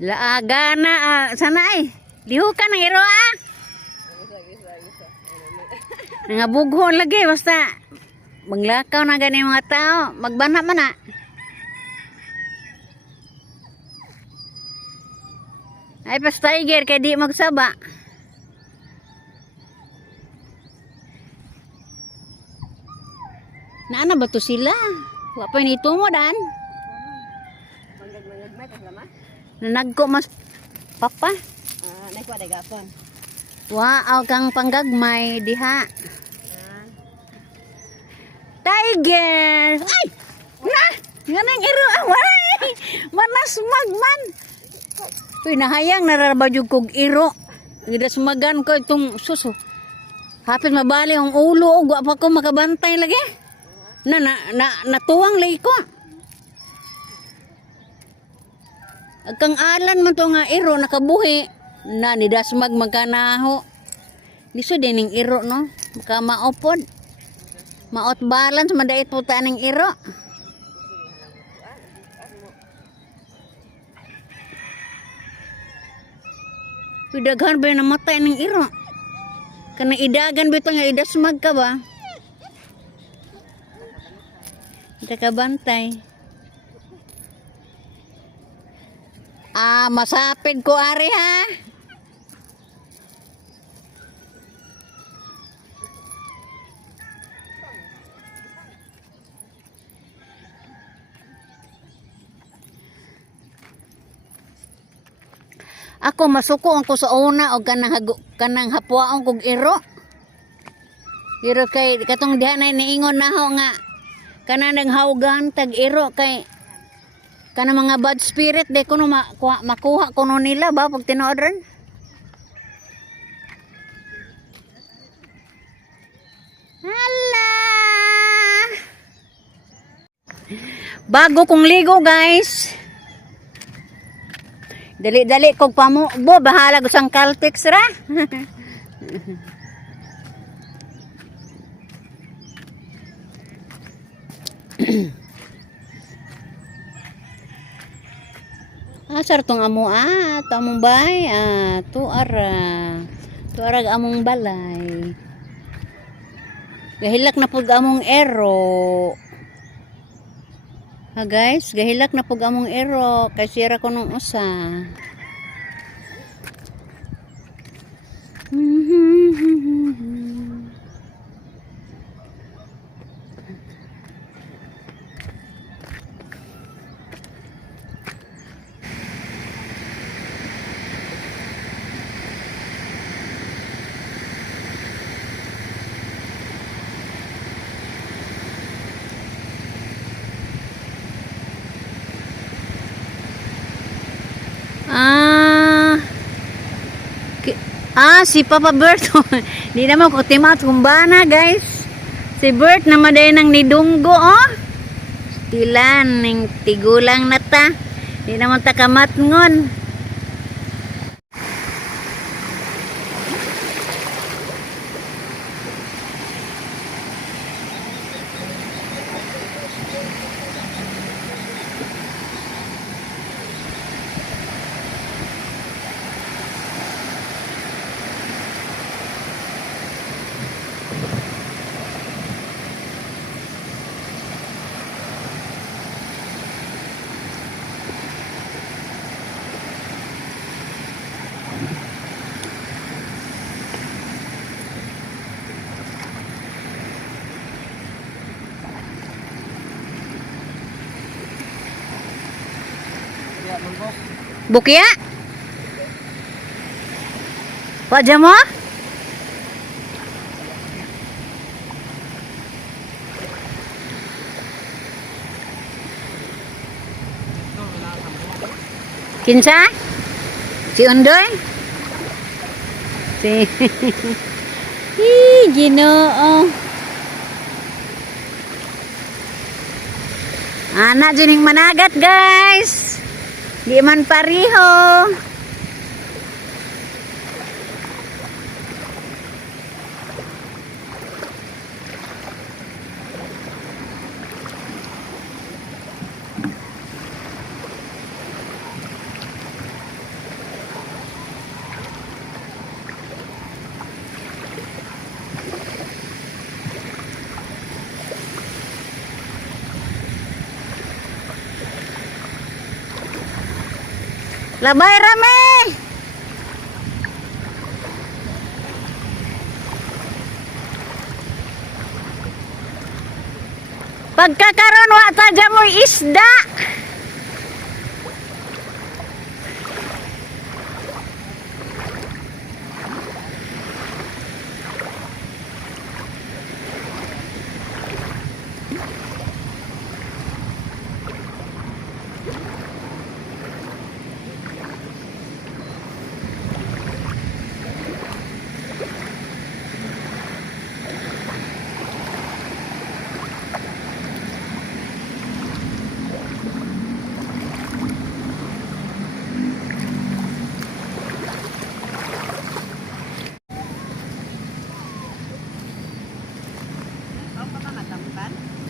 Laaga na. Sana ay. Liho ka ng iro ah. Nangabughon lagi. Basta. Maglakaw na gani mga tao. Magbana man na. Ay pas tiger kaya di magsaba. Naana ba to sila? Wapay nito mo dan. Nanagko mas papa. Naikuha na gapon. Wow, kang panggagmay diha. Tiger! Ay! Na! Nga nang iro away! Manas magman! Uy, nahayang narabadyo kog iro. Gidasmagan ko itong suso. Hapit mabali ang ulo. Gwa pa ko makabantay lagi. Natuwang lay ko. Agkang alan man to nga iro nakabuhi. Nidasmag magkanaho. Liso din ng iro no. Maka maopod. Maot balance madait po ta ng iro. Pidaghan ba yung namatay ng iro? Kanang idagan ba ito nga idasmag ka ba? Hindi ka bantay. Masapid ko ari ha. Ako masuko ako sa una o kanang hapwaon kog iro. Iro kay katong diha na niingon na ho nga kanang hawgan tag iro kay kanang mga bad spirit de kuno makuha kuno nila ba pag tinuod ron. Hala! Bago kong ligo guys. Dali-dali kog pamubo, bahala ko sang Caltex ra. Asar tong amo tamong bay, tuara among balay. Gahilak na pug among ero. Ha guys, gahilak na pug among ero kay sira ko nung usa. Si Papa Bert. Di naman ko timat kumbana guys. Si Bert na maday nang nidunggo oh. Tilan ning tigulang nata. Di naman ta kamatngon. Bukya? Wajah mo? Kinsa? Si Undoy? Si Ginoo. Anak juning managat guys. Di man pariho. Labay rame. Pagkakaroon wa ta dyan mo'y isda.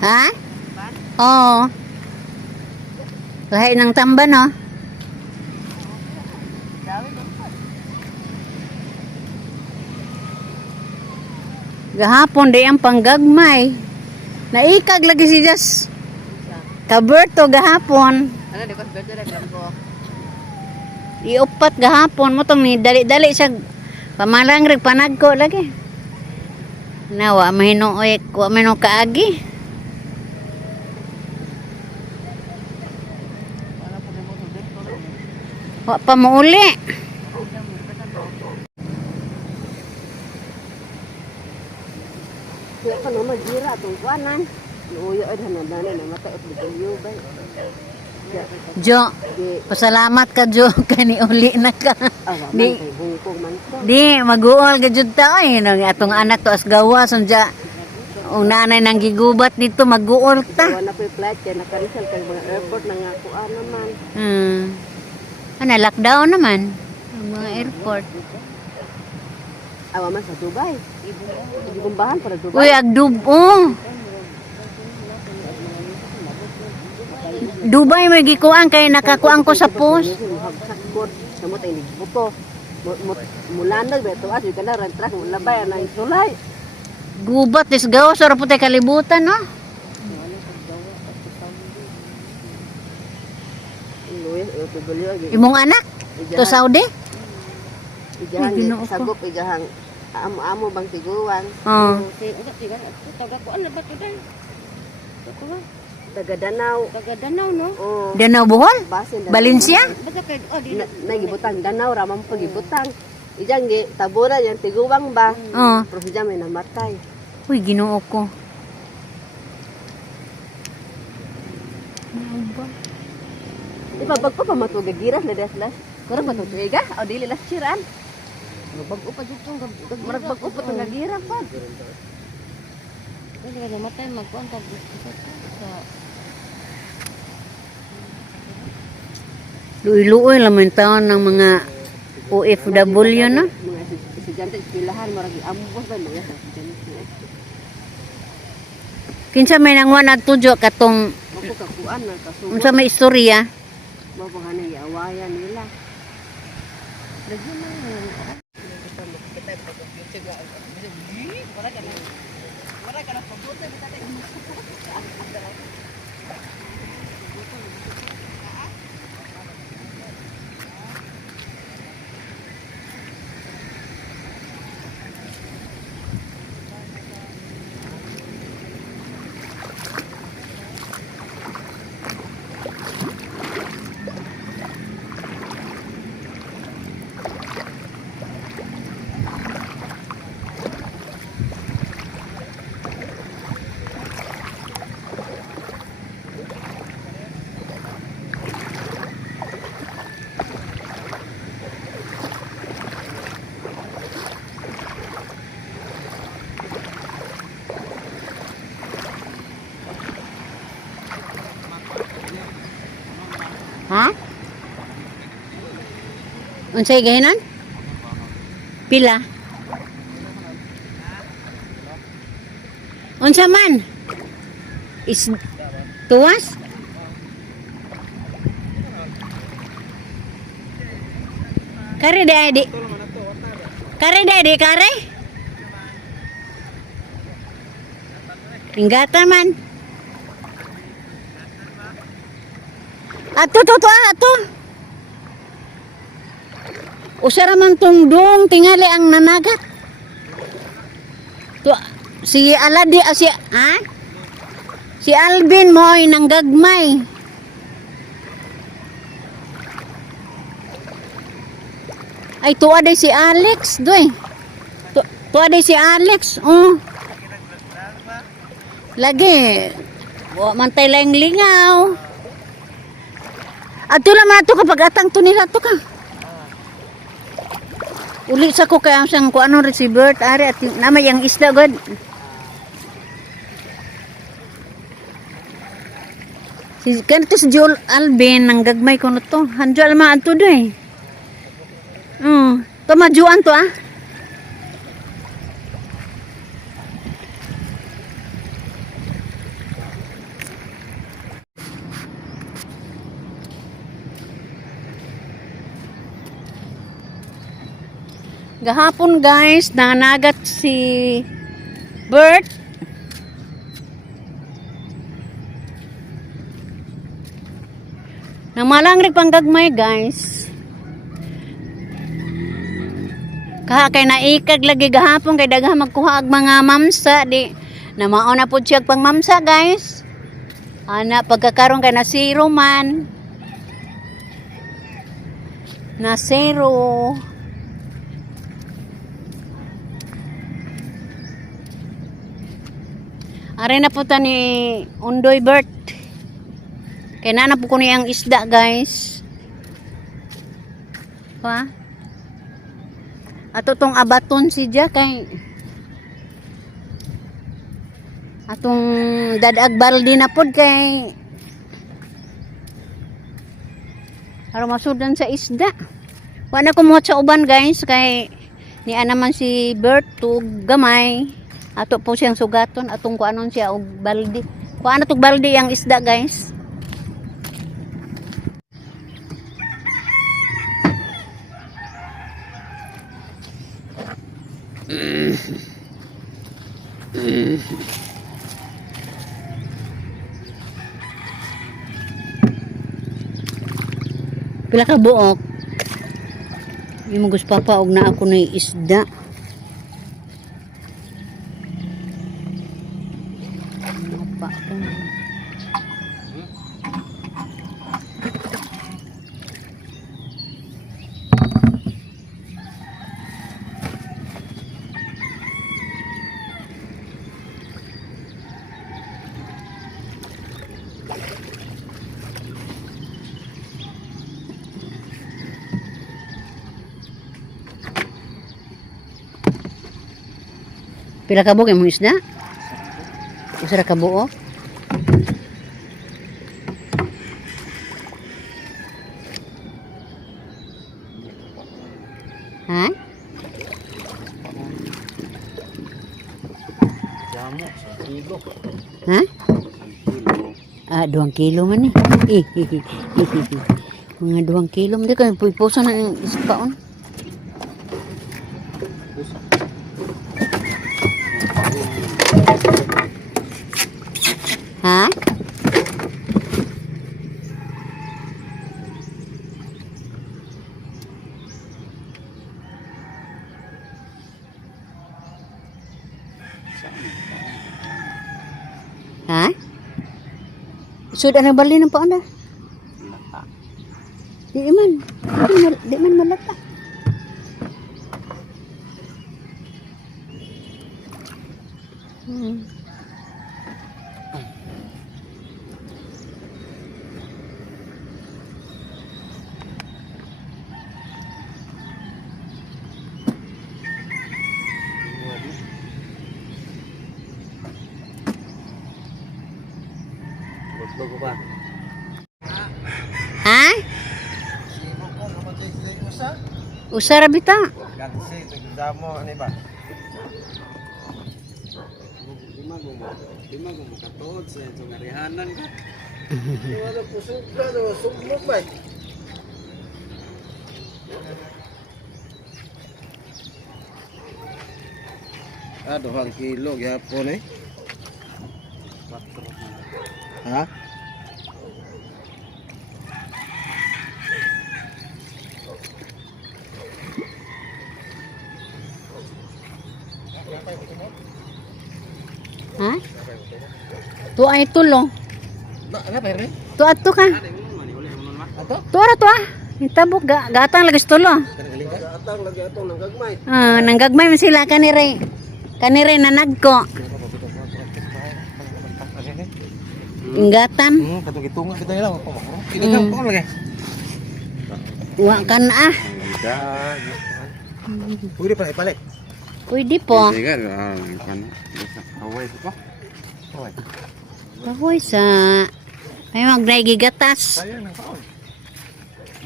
Ha? Oo. Lahi ng tamban, no? Gahapon di ang panggagmay. Naikag lagi si Jas. Kaberto gahapon. Ano, di ko birthday lang ko. Iupat gahapon mo tong ni dali-dali siya pamalang rig panagko lagi. Nawa mahinuoy ko mahino kaagi. Wa pa mo uli. Kaya ka naman gira itong kuanan. Nuuyo ay hanadana na mata at bigilyo ba? Jo, pasalamat ka Jo kani uli na ka. Awa man Di kay bungkong man to. di maguol ka jud ta oy nang atong anak to as gawa sonja. Ang nanay nang gigubat dito maguol ta. Wala pa yung flight kaya nakarisal kay mga airport na nga kuan naman. Ano, lockdown naman ang mga airport. Awa man sa Dubai. Gigumbahan para Dubai. Uy, agdubo. Dubai may gikuan kay nakakuan ko sa post. Sakot, samot ay nagbuto. Mulanag beto as yung kana rentras mula ba ang sulay. Gubat is gawa sa raputay kalibutan, no? Imong anak to Saudi? Ijahan Ay, Ginoo ko. sagop ijahan amo bang tiguan. Oh. Taga Danau no? Oh. Danau Bohol? Basin Valencia? Nagibutang Danau ramang pagibutang. Ijang gi tabura yang tiguwang ba? Oh. Pero siya may namatay. Uy, Ginoo ko. Ipabag ko pa matugagiras na deslas. Kurang matutuiga? O dili las siran? Magbag-o pa dito. Magbag-o pa itong gagira pa. Kasi namatay magkontak sa Luoy-luoy laman taon ng mga OFW, no? Mga estudyante, ispilahan, maragi ambos ba mga estudyante. Kinsa may nangwa nagtujo katong Ako kakuan na kasuwa. unsa may istorya? Mapahanay iawayan nila. Ha? Unsay gahinan? Pila? Unsa man? Is tuwas? Kare di. Kare di kare? Inggatan man. Ato. Usara man tong dong tingali ang nanagat. To si Aladi si ha? Si Alvin mo ay nanggagmay. Ay tuwa day si Alex doy. Tuwa day si Alex. Oh. Lagi. Wa man tay lang lingaw. Ato lang to kapag atang to nila to ka. Uli sa ko kaya siyang kung anong receiver ari at namay ang isda god. Si kanto si Joel Alvin nang gagmay ko no to. Hanjo alma adto do eh. To majuan to ah. Gahapon guys, nanagat si Bert. Namalang rin panggagmay guys. Kaha kay naikag lagi gahapon kay dagha magkuha og mga mamsa di. Namao na pud siya pang mamsa guys. Ana pagkakaron kay na zero man. Na zero. Are na po ta ni Undoy Bert. Kaya na po ko niyang isda guys. Pa? Ato tong abaton si Dia kay atong dadag baldi na pod kay aron masudan sa isda. Wa na kumuha sa uban guys kay niya naman si Bert tug gamay. Ato po siyang sugaton atong kuanon siya og baldi. Kuano tog baldi ang isda guys. Pila ka buok. Imo gus papa og na ako nay isda. Pila ka buok imong isda? Usa ka buok? Ha? Jamo sa kilo. Ha? 2 kilo man eh. Mga 2 kilo. Hindi ko, puso na yung ispaon. Ha? Ha? Sudah na bali ng paon na? Di man. Di man malata. Bago pa. Ha? Sino ko namatay sila yung usa? Usara bita. Kasi nagdamo ano ba? Di mo makatuod sa itong arihanan ka. Wala po suga, wala sumlog ba? Ah, 2 kilo gyapon eh. Ha? Tu ay tulo. Ano pa rin? Tu ato ka. Ato? Tu ara tu ah. Itabok gatang lagi sa tulo. Kanagaling ka? Atang lagi atong nang gagmay. Ah, nanggagmay man sila kanire. Kanire nanagko. Ingatan. Katong itunga kita nila. Kinigang pa lagi. Wa kan ah. Pwede pa ipalit. Pwede po. Sige, kan. Away ko. Hoy. Bahoy sa may magnagigatas. Sayang nang kaon.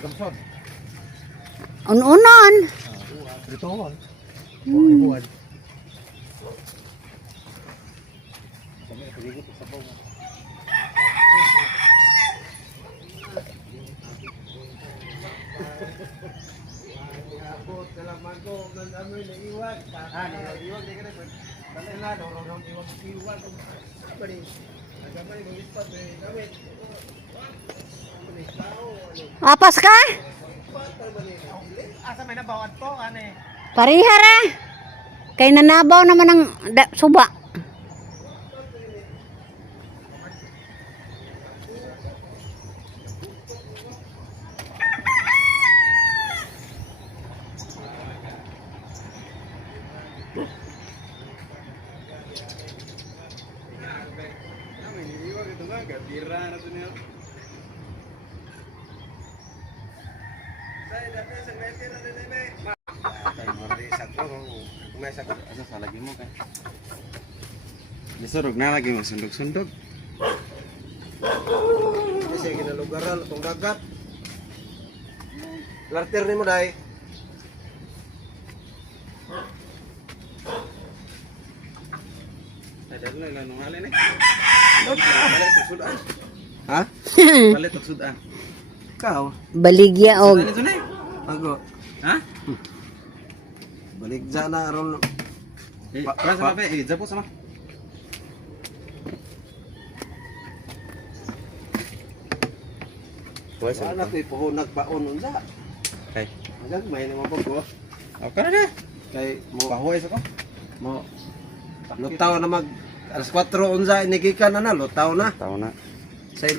Gamsod. Un-unon. Dito on. Buwan. Apas ka? Asa may nabawat po ane. Pariha ra. Kay nanabaw naman ang suba. Gatira na to niya. Say, dati sa meter na din eh. Kay mari sa to. Kumesa ka asa sa lagi mo kay. Isurog na lagi mo sundog-sundog. Kasi ginalugaran itong dagat. Larter ni mo dahil. Ada na lang nung halin eh. Balik tugsudan. Ha? Balik tugsudan. Ikaw? Baligya og Ano ito na eh? Ako. Ha? Balik dyan na aron. Para sa mabe, japo sama. Sana ko ipuhunag baon unsa. Kay. Hanggang may naman po ko. Okay na na. Kay mo Pahuway sa ko. mo lutaw na mag alas 4 unsa inigikan na lutaw na. Tao na. Sa